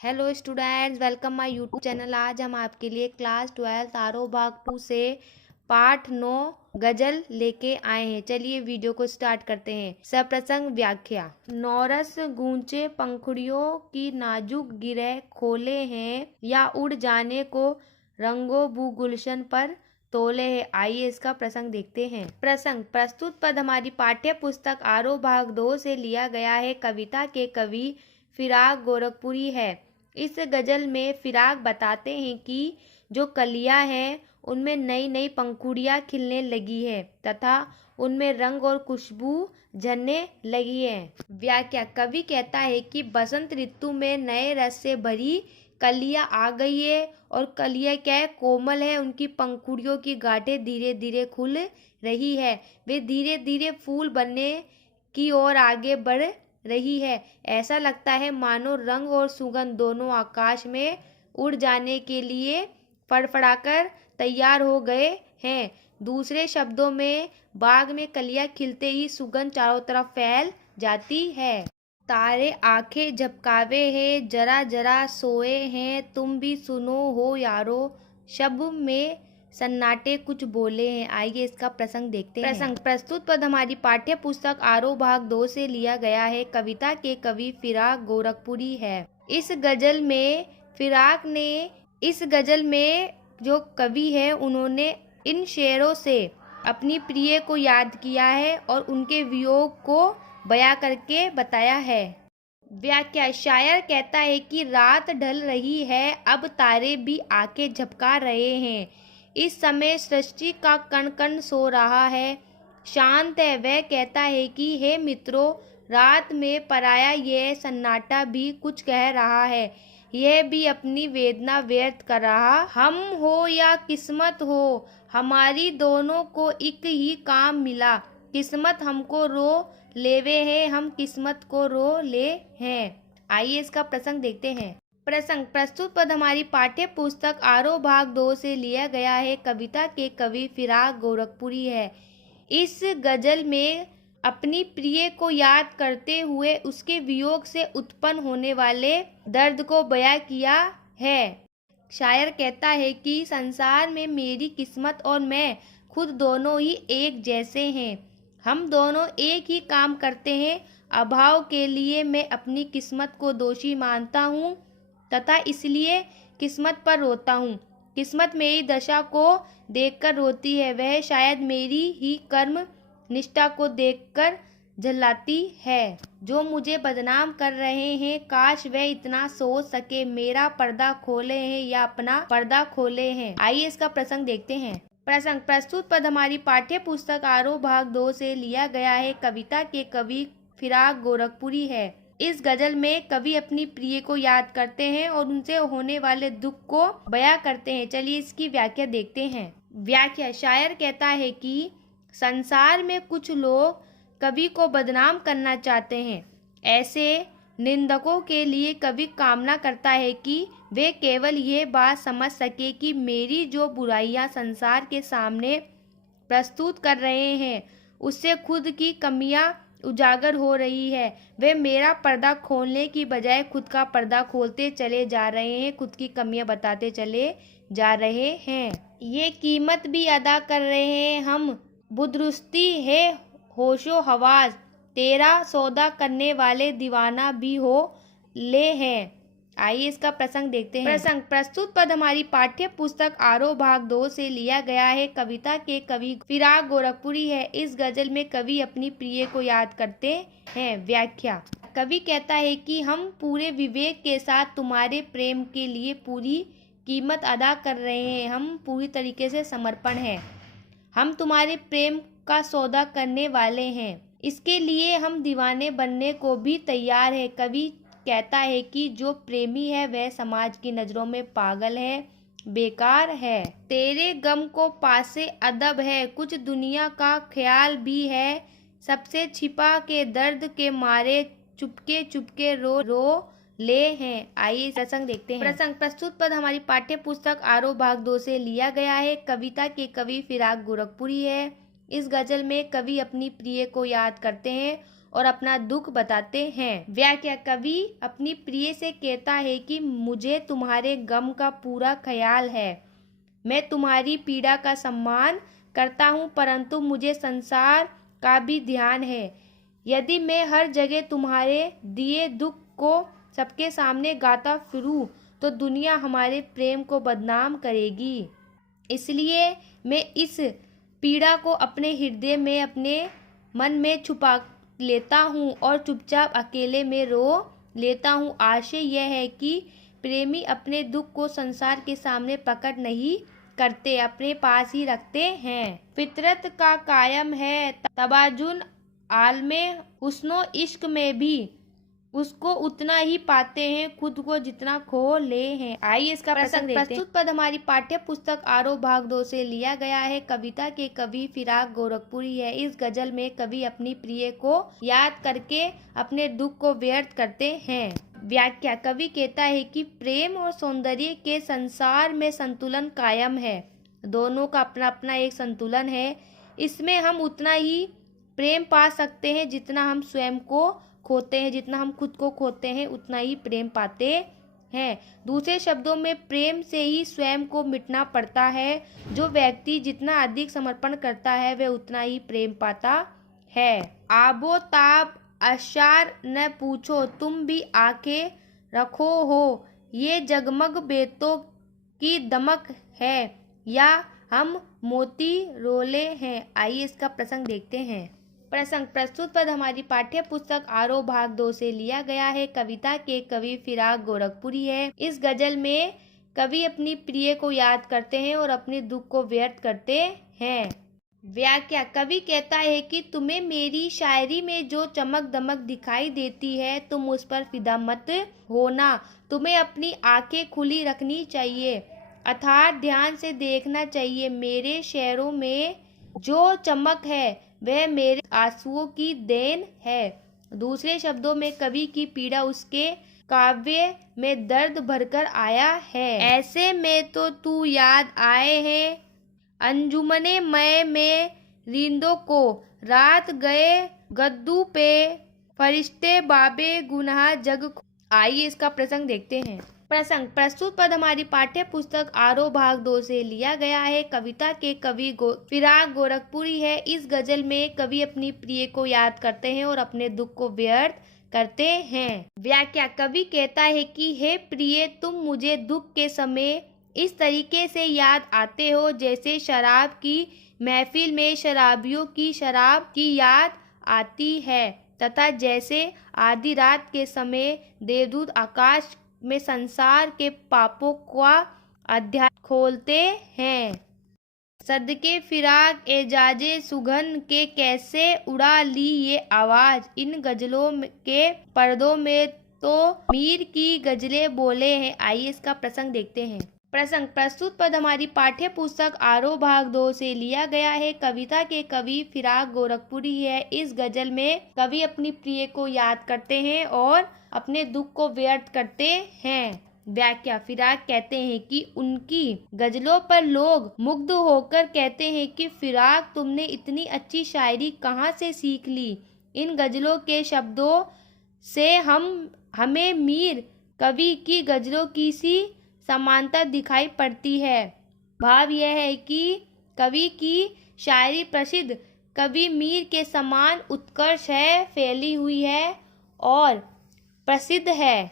Hello students, welcome my YouTube channel. आज हम आपके लिए क्लास 12 आरोह भाग 2 से पाठ 9 गजल लेके आए हैं। चलिए वीडियो को स्टार्ट करते हैं। सप्रसंग व्याख्या। नौरस गूंचे पंखुड़ियों की नाजुक गिरह खोले हैं, या उड़ जाने को रंगो बू गुलशन पर तोले हैं। आइए इसका प्रसंग देखते हैं। प्रसंग। प्रस्तुत पद हमारी पाठ्य पुस्तक आरोह भाग 2 से लिया गया है। कविता के कवि फिराक गोरखपुरी है। इस गजल में फिराक बताते हैं कि जो कलियां हैं उनमें नई नई पंखुड़ियां खिलने लगी है तथा उनमें रंग और खुशबू झरने लगी है। व्याख्या। कवि कहता है कि बसंत ऋतु में नए रस से भरी कलियां आ गई है और कलियां क्या है, कोमल है। उनकी पंखुड़ियों की गांठें धीरे धीरे खुल रही है। वे धीरे धीरे फूल बनने की ओर आगे बढ़ रही है। ऐसा लगता है मानो रंग और सुगंध दोनों आकाश में उड़ जाने के लिए फड़फड़ाकर तैयार हो गए हैं। दूसरे शब्दों में बाग में कलियां खिलते ही सुगंध चारों तरफ फैल जाती है। तारे आंखें झपकावे हैं, जरा जरा सोए हैं, तुम भी सुनो हो यारो, शब में सन्नाटे कुछ बोले हैं। आइए इसका प्रसंग देखते हैं। प्रसंग। प्रस्तुत पद हमारी पाठ्य पुस्तक आरोह भाग 2 से लिया गया है। कविता के कवि फिराक गोरखपुरी है। इस गजल में जो कवि है उन्होंने इन शेरों से अपनी प्रिय को याद किया है और उनके वियोग को बयां करके बताया है। व्याख्या। शायर कहता है कि रात ढल रही है, अब तारे भी आंखें झपका रहे हैं। इस समय सृष्टि का कण कण सो रहा है, शांत है। वह कहता है कि हे मित्रों, रात में पराया यह सन्नाटा भी कुछ कह रहा है। यह भी अपनी वेदना व्यक्त कर रहा। हम हो या किस्मत हो, हमारी दोनों को एक ही काम मिला। किस्मत हमको रो लेवे हैं, हम किस्मत को रो ले हैं। आइए इसका प्रसंग देखते हैं। प्रसंग। प्रस्तुत पद हमारी पाठ्य पुस्तक आरोह भाग 2 से लिया गया है। कविता के कवि फिराक गोरखपुरी है। इस गजल में अपनी प्रिय को याद करते हुए उसके वियोग से उत्पन्न होने वाले दर्द को बयां किया है। शायर कहता है कि संसार में मेरी किस्मत और मैं खुद दोनों ही एक जैसे हैं। हम दोनों एक ही काम करते हैं। अभाव के लिए मैं अपनी किस्मत को दोषी मानता हूँ तथा इसलिए किस्मत पर रोता हूँ। किस्मत मेरी दशा को देखकर रोती है। वह शायद मेरी ही कर्म निष्ठा को देखकर झल्लाती है। जो मुझे बदनाम कर रहे हैं, काश वह इतना सोच सके, मेरा पर्दा खोले हैं या अपना पर्दा खोले हैं। आइए इसका प्रसंग देखते हैं। प्रसंग। प्रस्तुत पद हमारी पाठ्य पुस्तक आरोह भाग 2 से लिया गया है। कविता के कवि फिराक गोरखपुरी है। इस गजल में कवि अपनी प्रिय को याद करते हैं और उनसे होने वाले दुख को बयां करते हैं। चलिए इसकी व्याख्या देखते हैं। व्याख्या। शायर कहता है कि संसार में कुछ लोग कवि को बदनाम करना चाहते हैं। ऐसे निंदकों के लिए कवि कामना करता है कि वे केवल ये बात समझ सके कि मेरी जो बुराइयां संसार के सामने प्रस्तुत कर रहे हैं उससे खुद की कमियां उजागर हो रही है। वे मेरा पर्दा खोलने की बजाय खुद का पर्दा खोलते चले जा रहे हैं, खुद की कमियां बताते चले जा रहे हैं। ये कीमत भी अदा कर रहे हैं हम, बुदरुस्ती है होशो हवास, तेरा सौदा करने वाले दीवाना भी हो ले हैं। आइए इसका प्रसंग देखते हैं। प्रसंग। प्रस्तुत पद हमारी पाठ्य पुस्तक आरोह भाग 2 से लिया गया है। कविता के कवि फिराक गोरखपुरी है। इस गजल में कवि अपनी प्रिय को याद करते हैं। व्याख्या। कवि कहता है कि हम पूरे विवेक के साथ तुम्हारे प्रेम के लिए पूरी कीमत अदा कर रहे हैं। हम पूरी तरीके से समर्पण है। हम तुम्हारे प्रेम का सौदा करने वाले हैं। इसके लिए हम दीवाने बनने को भी तैयार है। कवि कहता है कि जो प्रेमी है वह समाज की नजरों में पागल है, बेकार है। तेरे गम को पासे अदब है, कुछ दुनिया का ख्याल भी है, सबसे छिपा के दर्द के मारे चुपके चुपके रो रो ले हैं। आइए प्रसंग देखते हैं। प्रसंग। प्रस्तुत पद हमारी पाठ्य पुस्तक आरोह भाग 2 से लिया गया है। कविता के कवि फिराक गोरखपुरी है। इस गजल में कवि अपनी प्रिय को याद करते हैं और अपना दुख बताते हैं। व्याख्या: कवि अपनी प्रिय से कहता है कि मुझे तुम्हारे गम का पूरा ख्याल है, मैं तुम्हारी पीड़ा का सम्मान करता हूँ, परंतु मुझे संसार का भी ध्यान है। यदि मैं हर जगह तुम्हारे दिए दुख को सबके सामने गाता फिरूं तो दुनिया हमारे प्रेम को बदनाम करेगी। इसलिए मैं इस पीड़ा को अपने हृदय में, अपने मन में छुपा लेता हूँ और चुपचाप अकेले में रो लेता हूँ। आशय यह है कि प्रेमी अपने दुख को संसार के सामने प्रकट नहीं करते, अपने पास ही रखते हैं। फितरत का कायम है तवाजुन आलमे हुस्नो इश्क में भी उसको उतना ही पाते हैं खुद को जितना खो ले हैं। आइए इसका प्रसंग देखते हैं। प्रस्तुत पद हमारी पाठ्य पुस्तक आरोह भाग 2 से लिया गया है। कविता के कवि फिराक गोरखपुरी है। इस गजल में कवि अपनी प्रिय को याद करके अपने दुख को व्यर्थ करते हैं। व्याख्या: कवि कहता है कि प्रेम और सौंदर्य के संसार में संतुलन कायम है। दोनों का अपना अपना एक संतुलन है। इसमें हम उतना ही प्रेम पा सकते हैं जितना हम स्वयं को खोते हैं, जितना हम खुद को खोते हैं उतना ही प्रेम पाते हैं। दूसरे शब्दों में प्रेम से ही स्वयं को मिटना पड़ता है। जो व्यक्ति जितना अधिक समर्पण करता है वह उतना ही प्रेम पाता है। आबो ताब अशार न पूछो, तुम भी आंखें रखो हो, ये जगमग बेतों की दमक है या हम मोती रोले हैं। आइए इसका प्रसंग देखते हैं। प्रसंग: प्रस्तुत पद हमारी पाठ्य पुस्तक आरोह भाग 2 से लिया गया है। कविता के कवि फिराक गोरखपुरी है। इस गजल में कवि अपनी प्रिय को याद करते हैं और अपने दुख को व्यर्थ करते हैं। व्याख्या: कवि कहता है कि तुम्हें मेरी शायरी में जो चमक दमक दिखाई देती है तुम उस पर फिदा मत होना, तुम्हें अपनी आंखें खुली रखनी चाहिए, अर्थात ध्यान से देखना चाहिए। मेरे शेरों में जो चमक है वह मेरे आंसुओं की देन है। दूसरे शब्दों में कवि की पीड़ा उसके काव्य में दर्द भरकर आया है। ऐसे में तो तू याद आए हैं अंजुमने मय में रिंदों को, रात गए गद्दू पे फरिश्ते बाबे गुनाह जग। आइए इसका प्रसंग देखते हैं। प्रसंग: प्रस्तुत पद हमारी पाठ्य पुस्तक आरोह भाग 2 से लिया गया है। कविता के कवि फिराक गोरखपुरी है। इस गजल में कवि अपनी प्रिय को याद करते हैं और अपने दुख को व्यर्थ करते हैं। व्याख्या: कवि कहता है कि हे प्रिय, तुम मुझे दुख के समय इस तरीके से याद आते हो जैसे शराब की महफिल में शराबियों की शराब की याद आती है, तथा जैसे आधी रात के समय देवदूत आकाश में संसार के पापों का अध्याय खोलते हैं। सदके फिराक एजाजे सुगन के कैसे उड़ा ली ये आवाज। इन गजलों के पर्दों में तो मीर की गजलें बोले हैं। आइए इसका प्रसंग देखते हैं। प्रसंग: प्रस्तुत पद हमारी पाठ्य पुस्तक आरोह भाग 2 से लिया गया है। कविता के कवि फिराक गोरखपुरी है। इस गजल में कवि अपनी प्रिय को याद करते हैं और अपने दुख को व्यर्थ करते हैं। व्याख्या: फिराक कहते हैं कि उनकी गजलों पर लोग मुग्ध होकर कहते हैं कि फिराक, तुमने इतनी अच्छी शायरी कहाँ से सीख ली। इन गजलों के शब्दों से हमें मीर कवि की गजलों की सी समानता दिखाई पड़ती है। भाव यह है कि कवि की शायरी प्रसिद्ध कवि मीर के समान उत्कर्ष है, फैली हुई है और प्रसिद्ध है।